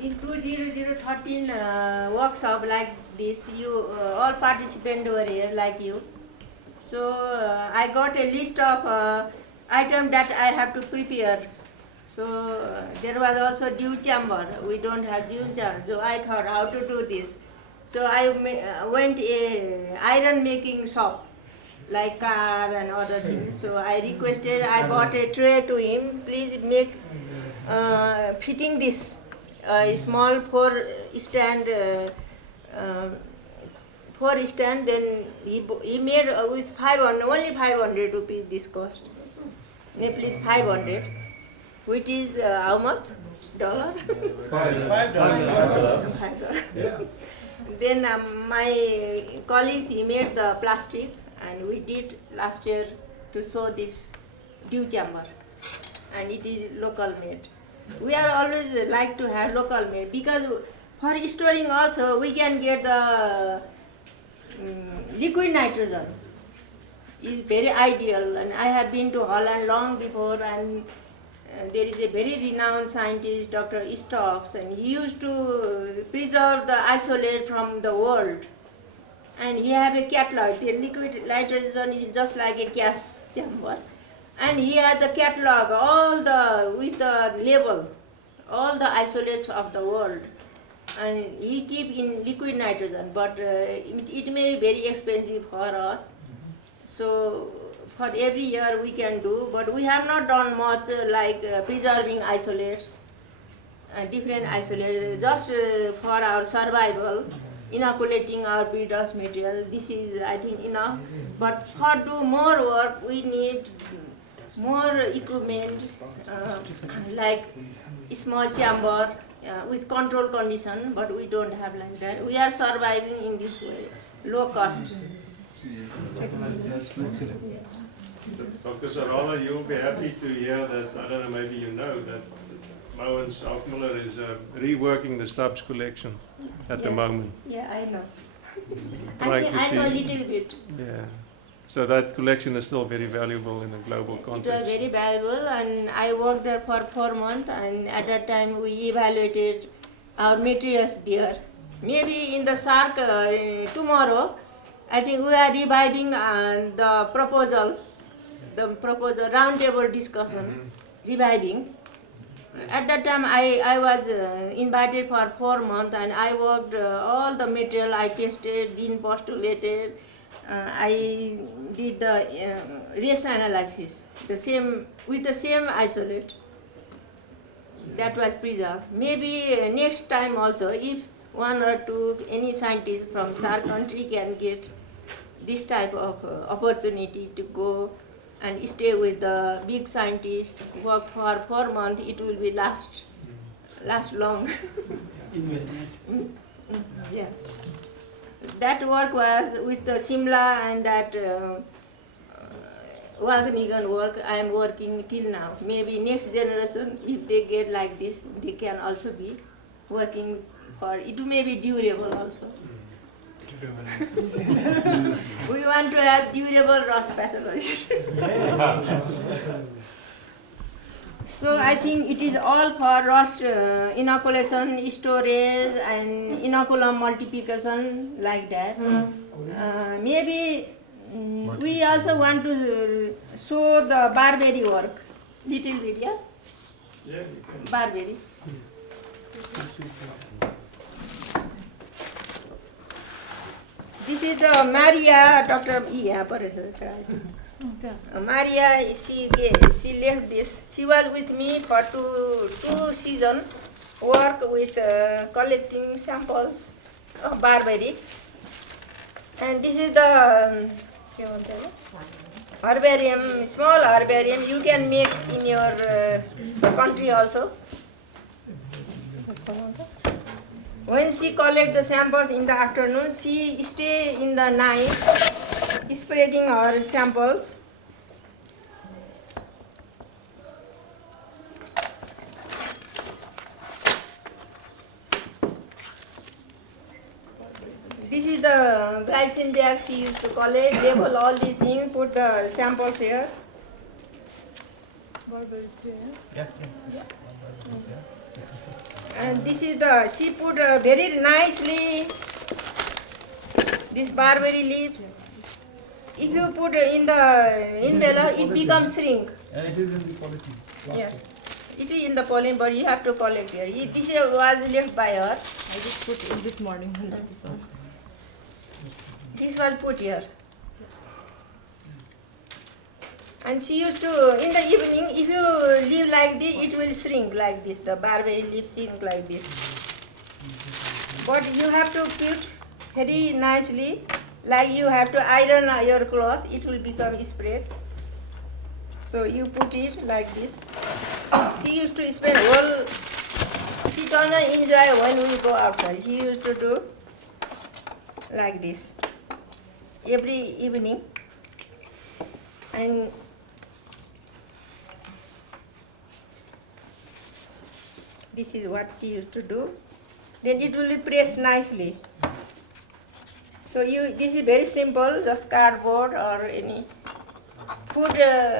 In 2013 workshop like this, you all participants were here like you. So I got a list of items that I have to prepare. So there was also dew chamber. We don't have dew chamber. So I thought how to do this. So I went a iron making shop like car and other things. So I requested, I bought a tray to him. Please make fitting this small four-stand. Then he made with 500, only 500 rupees this cost. Nepalese 500, which is how much? $5. $5. Yeah. Then my colleagues, he made the plastic, and we did last year to show this dew chamber, and it is local made. We are always like to have local made, because for storing also we can get the liquid nitrogen. Is very ideal, and I have been to Holland long before, and there is a very renowned scientist, Dr. Stokes, and he used to preserve the isolate from the world. And he have a catalog. The liquid nitrogen is just like a gas chamber, and he had the catalog, all the with the label, all the isolates of the world, and he keep in liquid nitrogen. But it may be very expensive for us. So for every year we can do, but we have not done much like preserving isolates, different isolates, just for our survival, inoculating our breeders material. This is, I think, enough. But for do more work, we need more equipment, like small chamber with control condition, but we don't have like that. We are surviving in this way, low cost. Dr. Sarala, you'll be happy to hear that, I don't know, maybe you know, that Mogens Afmuller is reworking the Stubbs collection at the moment. Yeah, I know. Like I know a little bit. Yeah. So that collection is still very valuable in a global context. It was very valuable, and I worked there for 4 months, and at that time we evaluated our materials there. Maybe in the SARC tomorrow, I think we are reviving the proposal roundtable discussion, reviving. At that time I was invited for 4 months, and I worked all the material. I tested, gene postulated, I did the race analysis, with the same isolate that was preserved. Maybe next time also, if one or two, any scientist from SAR country can get this type of opportunity to go and stay with the big scientists, work for 4 months, it will be last long. Yeah. That work was with the Simla and that Wageningen work. I am working till now. Maybe next generation, if they get like this, they can also be working for, it may be durable also. We want to have durable rust pathology. So I think it is all for rust inoculation, storage, and inoculum multiplication, like that. Maybe we also want to show the barberry work, little bit, yeah? Yeah. Barberry. This is the Maria, Dr. Maria, she left this. She was with me for two seasons, work with collecting samples of barberry. And this is the herbarium, small herbarium. You can make in your country also. When she collect the samples in the afternoon, she stay in the night spreading her samples. This is the glycine bag she used to collect, label all these things, put the samples here. And this is she put very nicely this barberry leaves. If you put in the envelope, it becomes shrink. It is in the policy. Yeah. It is in the pollen, but you have to collect here. This was left by her. I just put in this morning in the episode. This was put here. And she used to, in the evening, if you leave like this, it will shrink like this. The barberry leaves shrink like this. But you have to keep very nicely, like you have to iron your cloth, it will become spread. So you put it like this. She used to spend whole, she don't enjoy when we go outside. She used to do like this every evening. And this is what she used to do. Then it will be pressed nicely. So this is very simple, just cardboard or any food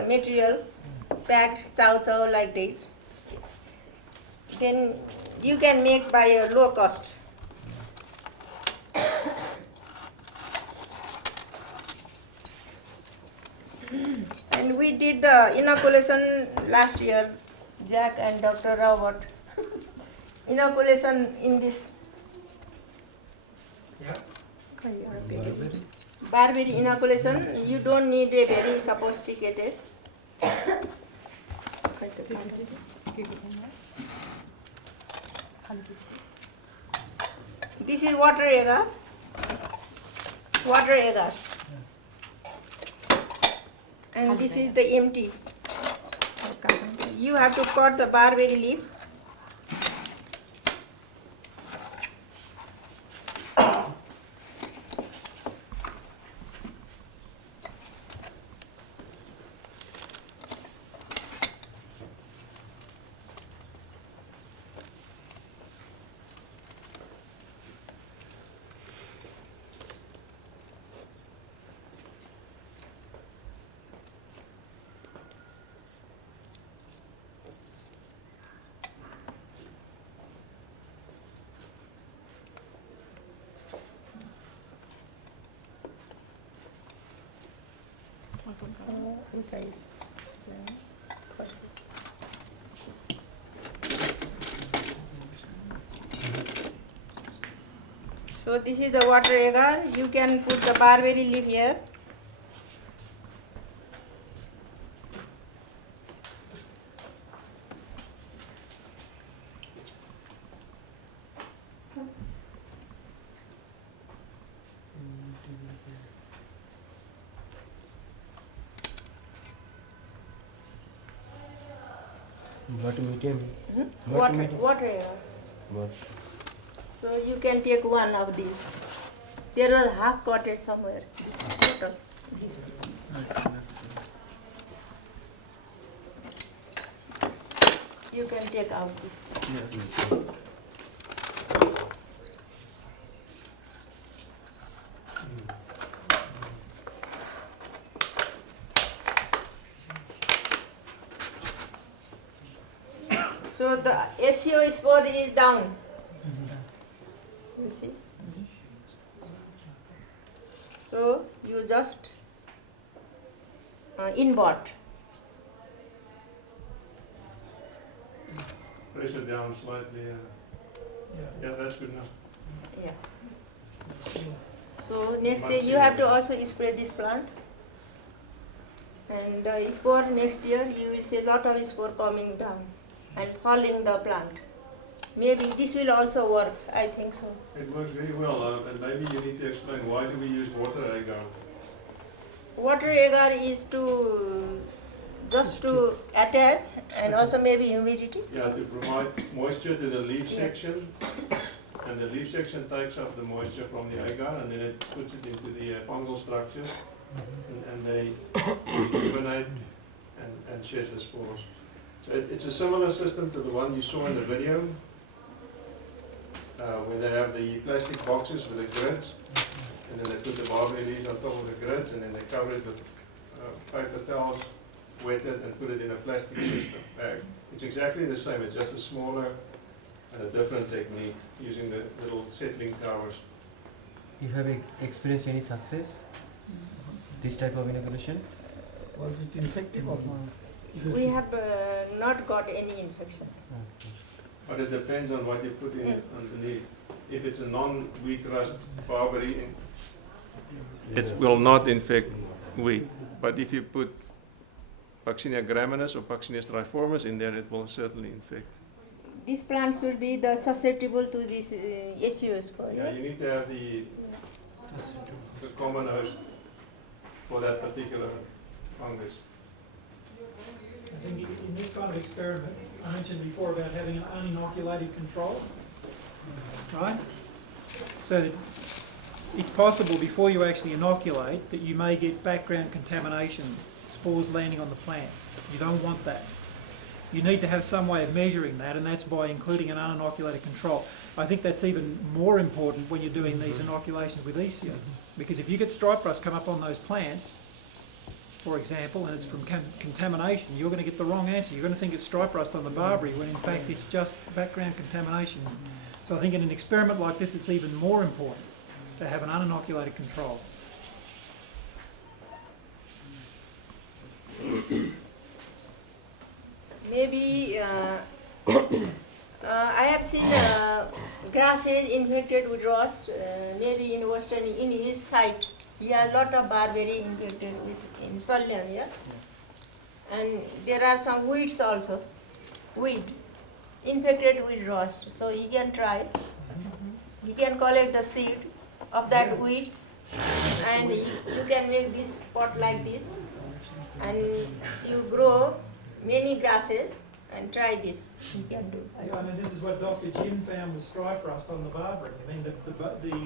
material packed chow like this. Then you can make by a low cost. And we did the inoculation last year, Jack and Dr. Robert. Inoculation in this barberry inoculation. You don't need a very sophisticated. This is water agar. Water agar. And this is the empty. You have to cut the barberry leaf. So this is the water agar. You can put the barberry leaf here. What medium? Water medium? agar. What? So you can take one of these. There was half cottage somewhere. Total. This one. You can take out this. So the SEO spot is down. You see? So you just invert. Press it down slightly. Yeah, that's good enough. Yeah. So next year you have to also spray this plant. And the spore next year you will see a lot of spore coming down and falling the plant. Maybe this will also work, I think so. It works very well, and maybe you need to explain why do we use water agar? Water agar is just to attach and also maybe humidity. Yeah, to provide moisture to the leaf section, and the leaf section takes up the moisture from the agar and then it puts it into the fungal structures, and they rejuvenate and shed the spores. So it's a similar system to the one you saw in the video, where they have the plastic boxes with the grids, and then they put the barberry leaves on top of the grids, and then they cover it with paper towels, wet it, and put it in a plastic system bag. It's exactly the same, it's just a smaller a different technique using the little settling towers. You have experienced any success? This type of inoculation? Was it infective or not? We have not got any infection. Okay. But it depends on what you put in underneath. If it's a non-wheat rust barberry, it will not infect wheat. But if you put Puccinia graminis or Puccinia striformis in there, it will certainly infect. These plants should be susceptible to these issues. Yeah, you need to have the common host for that particular fungus. I think in this kind of experiment, I mentioned before about having an uninoculated control, right? So that it's possible before you actually inoculate that you may get background contamination, spores landing on the plants. You don't want that. You need to have some way of measuring that, and that's by including an uninoculated control. I think that's even more important when you're doing these inoculations with ECO, because if you get stripe rust come up on those plants, for example, and it's from contamination, you're going to get the wrong answer. You're going to think it's stripe rust on the barberry when in fact it's just background contamination. So I think in an experiment like this it's even more important to have an uninoculated control. Maybe I have seen grasses infected with rust, maybe in Western, in his site. He has a lot of barberry infected with in Solium here. And there are some weeds also, weed, infected with rust. So he can try. He can collect the seed of that weeds, and you can make this pot like this, and you grow many grasses and try this. He can do. Yeah, I mean, this is what Dr. Jim found with stripe rust on the barberry. I mean,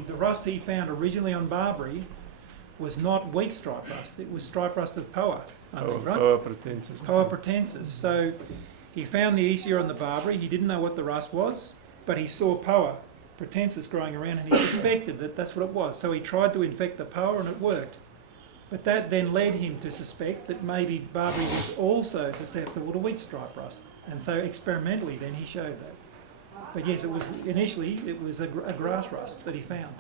the rust he found originally on barberry was not wheat stripe rust. It was stripe rust of Poa, right? Poa pratensis. Poa pratensis. So he found the ECR on the barberry. He didn't know what the rust was, but he saw Poa pratensis growing around, and he suspected that that's what it was. So he tried to infect the Poa, and it worked. But that then led him to suspect that maybe barberry was also susceptible to wheat stripe rust. And so experimentally then he showed that. But yes, it was initially a grass rust that he found.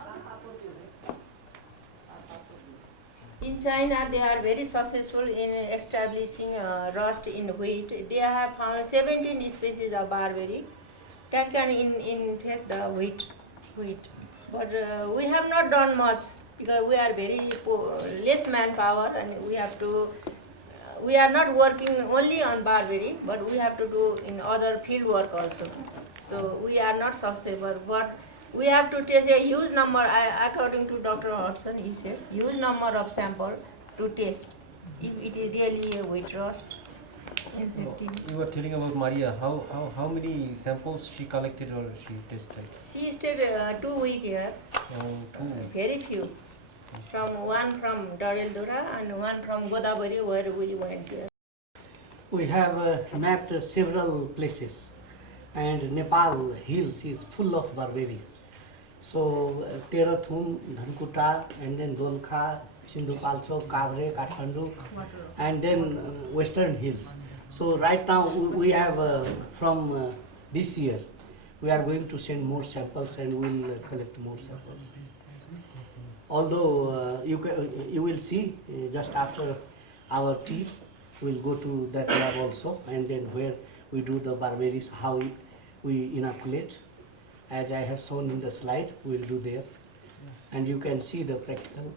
In China, they are very successful in establishing rust in wheat. They have found 17 species of barberry that can infect the wheat. But we have not done much because we are very poor, less manpower, and we have to. We are not working only on barberry, but we have to do in other field work also. So we are not successful, but we have to test a huge number, according to Dr. Hodgson, he said, huge number of sample to test if it is really a wheat rust infecting. You were telling about Maria. How many samples she collected or she tested? She stayed 2 weeks here, 2 weeks. very few. One from DRRW and one from Godavari, where we went. We have mapped several places, and Nepal hills is full of barberries. So Terathum, Dhankuta, and then Dolkha, Sindhupalchok, Kavre, Kathmandu, and then Western Hills. So right now we have from this year, we are going to send more samples and we'll collect more samples. Although you will see just after our tea, we'll go to that lab also, and then where we do the barberries, how we inoculate. As I have shown in the slide, we'll do there. And you can see the practical